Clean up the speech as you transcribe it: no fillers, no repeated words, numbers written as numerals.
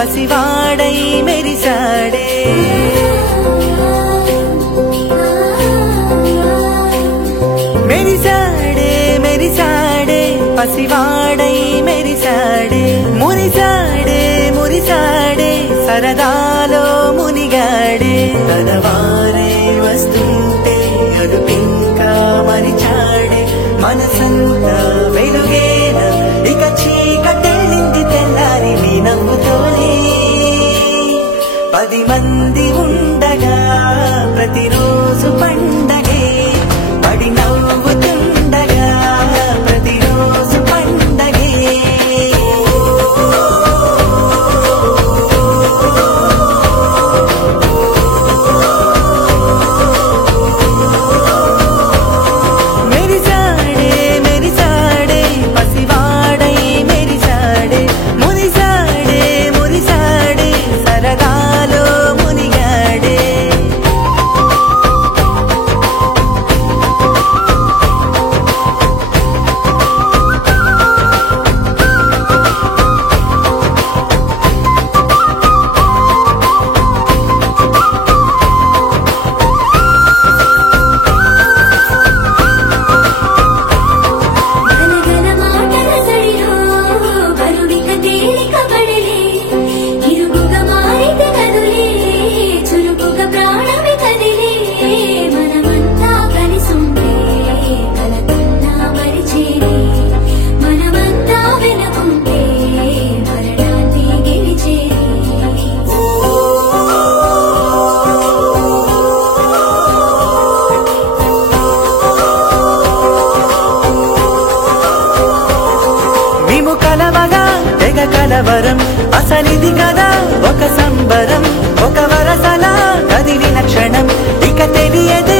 పసివాడై మెరిసాడే మెరిసాడే మెరిసాడే పసివాడై మెరిసాడే మురిసాడే మురిసాడే సరదాలో మునిగాడే తనవారే వస్తుంటే అడుపింకా మరిచాడే మనసంతా వెలుగేన ఇక చీకటెళ్ళింది తెల్లారి నీ నవ్వుతోనే 10 మంది ఉండగా ప్రతిరోజు పండగే పడి నవ్వుతుండగా ప్రతిరోజు పండగే మెరిసాడే మెరిసాడే పసివాడై మెరిసాడే మురిసాడే మురిసాడే సరదాలో మునిగాడే గలగల మాటల సడిలో బరుడిక తేలిక పడలే ఇరుగుగా మారిత కదులే చురుకుగా ప్రాణమి కదిలే మనమంతా కలిసుంటే కలకన్నా మరిచేరే మనమంతా వెనుకుంటే మరణాన్ని గెలిచేరే మేము కలవగా తెగ కలవరం అసలిది కదా ఒక సంబరం ఒక వరసలా కదిలిన క్షణం ఇక తెలియదే